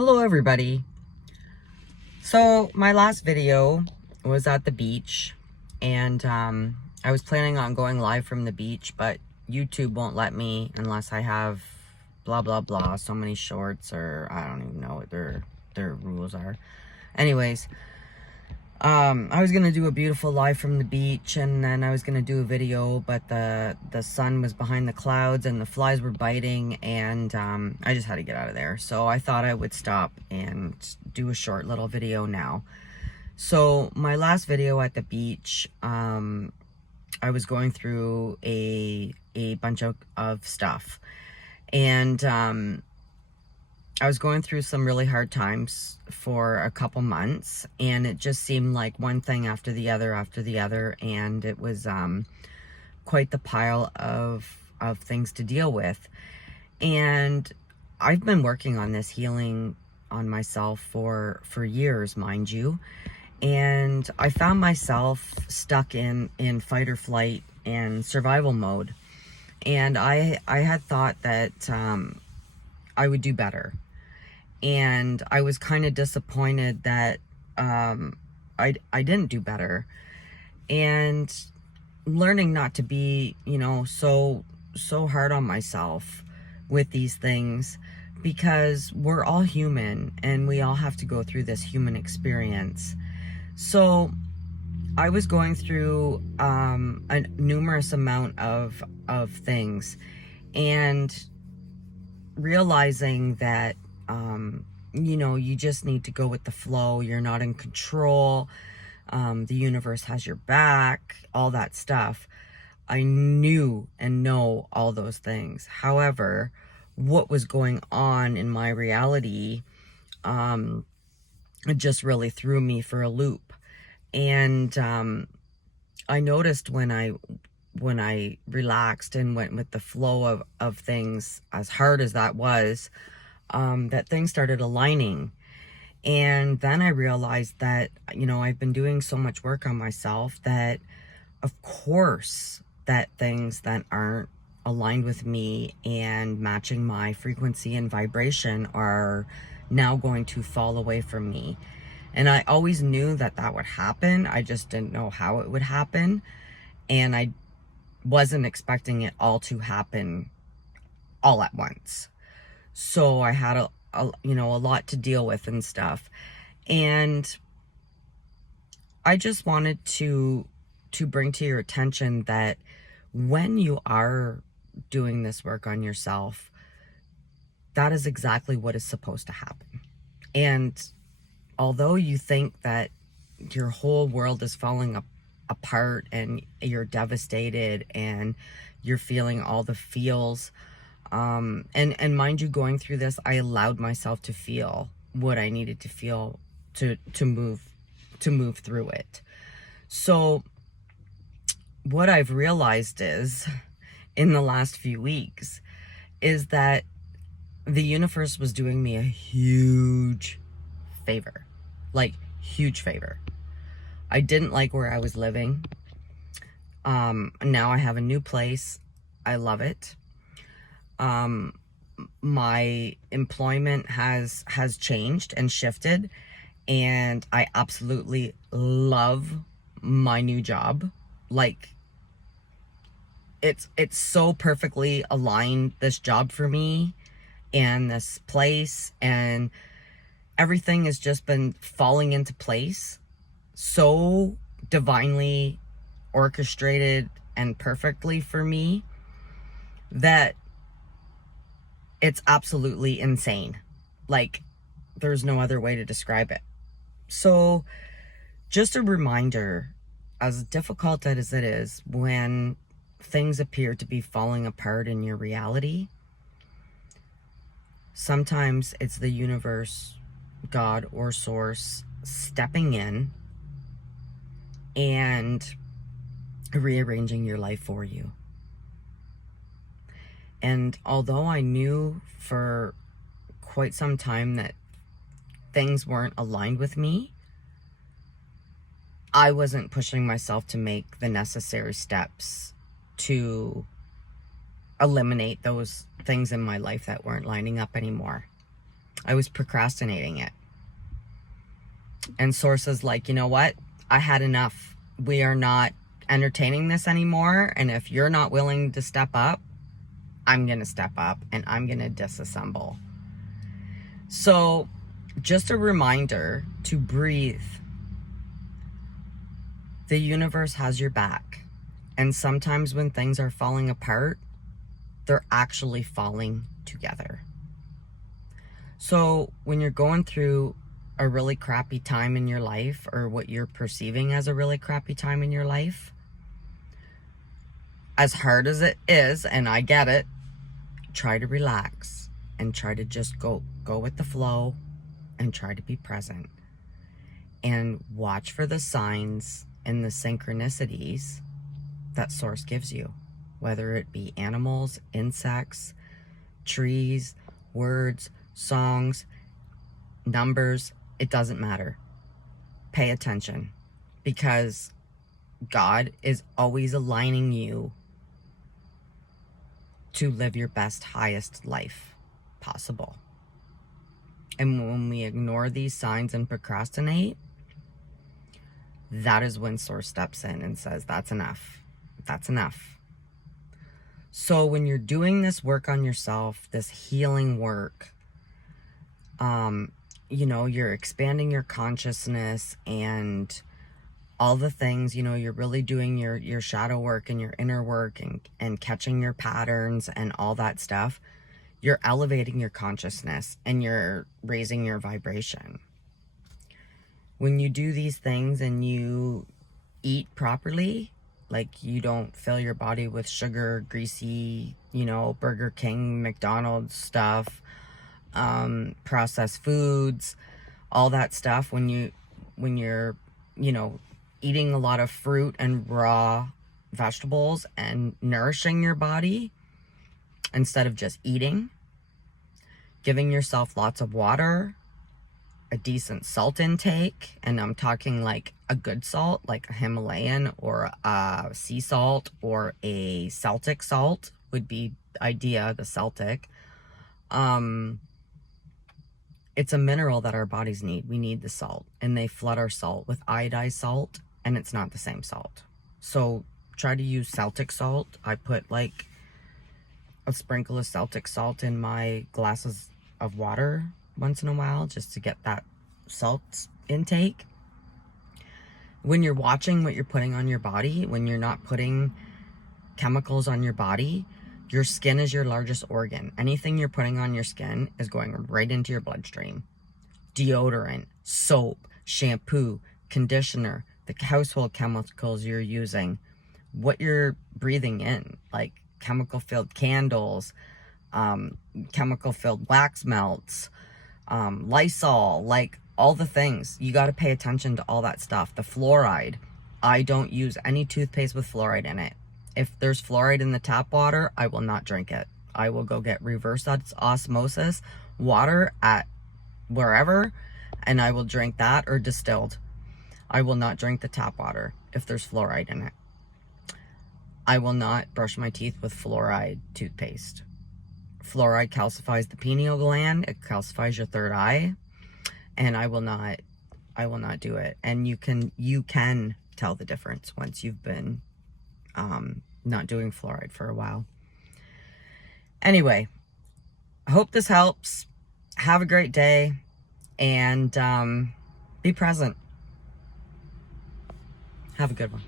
Hello everybody. So my last video was at the beach, and I was planning on going live from the beach, but YouTube won't let me unless I have blah blah blah, so many shorts, or I don't even know what their rules are. Anyways, I was gonna do a beautiful live from the beach, and then I was gonna do a video, but the sun was behind the clouds and the flies were biting, and I just had to get out of there. So I thought I would stop and do a short little video now. So my last video at the beach, I was going through a bunch of stuff, and I was going through some really hard times for a couple months, and it just seemed like one thing after the other, and it was quite the pile of things to deal with. And I've been working on this healing on myself for years, mind you, and I found myself stuck in fight or flight and survival mode, and I had thought that I would do better. And I was kind of disappointed that I didn't do better, and learning not to be, so hard on myself with these things, because we're all human and we all have to go through this human experience. So I was going through a numerous amount of things, and realizing that you just need to go with the flow. You're not in control. The universe has your back, all that stuff. I knew and know all those things. However, what was going on in my reality, it just really threw me for a loop. And I noticed when I relaxed and went with the flow of things, as hard as that was, that things started aligning. And then I realized that, I've been doing so much work on myself that, of course, that things that aren't aligned with me and matching my frequency and vibration are now going to fall away from me. And I always knew that that would happen. I just didn't know how it would happen. And I wasn't expecting it all to happen all at once. So I had a lot to deal with and stuff. And I just wanted to bring to your attention that when you are doing this work on yourself, that is exactly what is supposed to happen. And although you think that your whole world is falling apart and you're devastated and you're feeling all the feels, and mind you, going through this, I allowed myself to feel what I needed to feel to move through it. So what I've realized is, in the last few weeks, is that the universe was doing me a huge favor. Like, huge favor. I didn't like where I was living. Now I have a new place. I love it. My employment has changed and shifted, and I absolutely love my new job. Like, it's so perfectly aligned, this job for me and this place, and everything has just been falling into place so divinely orchestrated and perfectly for me that it's absolutely insane. Like, there's no other way to describe it. So just a reminder, as difficult as it is when things appear to be falling apart in your reality, sometimes it's the universe, God, or source stepping in and rearranging your life for you. And although I knew for quite some time that things weren't aligned with me, I wasn't pushing myself to make the necessary steps to eliminate those things in my life that weren't lining up anymore. I was procrastinating it. And Source is like, you know what? I had enough. We are not entertaining this anymore. And if you're not willing to step up, I'm going to step up and I'm going to disassemble. So just a reminder to breathe. The universe has your back. And sometimes when things are falling apart, they're actually falling together. So when you're going through a really crappy time in your life, or what you're perceiving as a really crappy time in your life, as hard as it is, and I get it, try to relax and try to just go with the flow and try to be present and watch for the signs and the synchronicities that Source gives you, whether it be animals, insects, trees, words, songs, numbers. It doesn't matter. Pay attention, because God is always aligning you to live your best, highest life possible. And when we ignore these signs and procrastinate, that is when Source steps in and says, that's enough. That's enough. So when you're doing this work on yourself, this healing work, you know, you're expanding your consciousness and all the things, you know, you're really doing your shadow work and your inner work and catching your patterns and all that stuff. You're elevating your consciousness and you're raising your vibration. When you do these things and you eat properly, like you don't fill your body with sugar, greasy, you know, Burger King, McDonald's stuff, processed foods, all that stuff. When you're, you know, eating a lot of fruit and raw vegetables and nourishing your body instead of just eating, giving yourself lots of water, a decent salt intake, and I'm talking like a good salt, like a Himalayan or a sea salt or a Celtic salt would be idea, the Celtic. It's a mineral that our bodies need. We need the salt, and they flood our salt with iodized salt, and it's not the same salt. So try to use Celtic salt. I put like a sprinkle of Celtic salt in my glasses of water once in a while, just to get that salt intake. When you're watching what you're putting on your body, when you're not putting chemicals on your body, your skin is your largest organ. Anything you're putting on your skin is going right into your bloodstream. Deodorant, soap, shampoo, conditioner, the household chemicals you're using, what you're breathing in, like chemical-filled candles, chemical-filled wax melts, Lysol, like all the things. You got to pay attention to all that stuff. The fluoride. I don't use any toothpaste with fluoride in it. If there's fluoride in the tap water, I will not drink it. I will go get reverse osmosis water at wherever, and I will drink that, or distilled. I will not drink the tap water if there's fluoride in it. I will not brush my teeth with fluoride toothpaste. Fluoride calcifies the pineal gland. It calcifies your third eye, and I will not do it. And you can tell the difference once you've been not doing fluoride for a while. Anyway, I hope this helps. Have a great day, and be present. Have a good one.